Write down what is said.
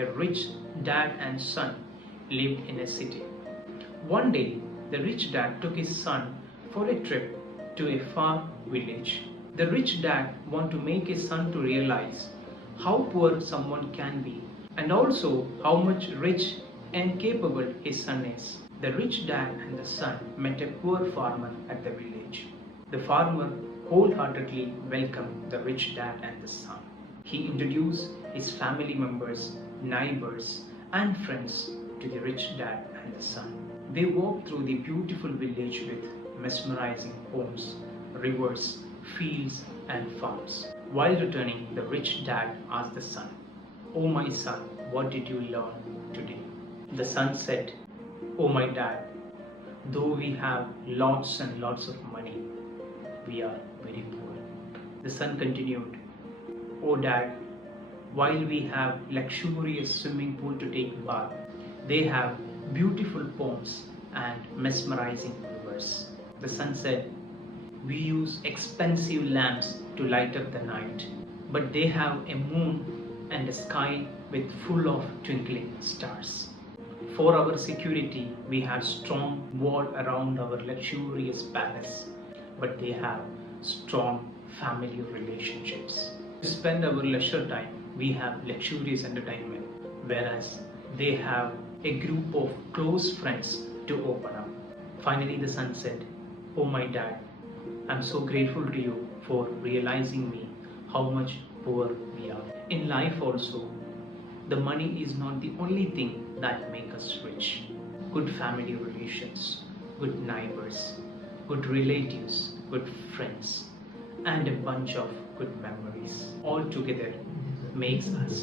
a rich dad and son lived in a city. One day, the rich dad took his son for a trip to a far village. The rich dad wanted to make his son to realize how poor someone can be and also how much rich and capable his son is. The rich dad and the son met a poor farmer at the village. The farmer wholeheartedly welcomed the rich dad and the son. He introduced his family members, neighbors, and friends to the rich dad and the son. They walked through the beautiful village with mesmerizing homes, rivers, fields, and farms. While returning, the rich dad asked the son, "Oh my son, what did you learn today?" The son said, "Oh my dad, though we have lots and lots of money, we are very poor." The son continued, "Oh dad, while we have luxurious swimming pool to take bath, they have beautiful ponds and mesmerizing rivers." The son said, "We use expensive lamps to light up the night, but they have a moon and a sky with full of twinkling stars. For our security, we have strong wall around our luxurious palace, but they have strong family relationships. To spend our leisure time, we have luxurious entertainment, whereas they have a group of close friends to open up." Finally, the son said, "Oh my dad, I'm so grateful to you for realizing me how much poor we are." In life also, the money is not the only thing that makes us rich. Good family relations, good neighbors, good relatives, good friends, and a bunch of good memories all together makes us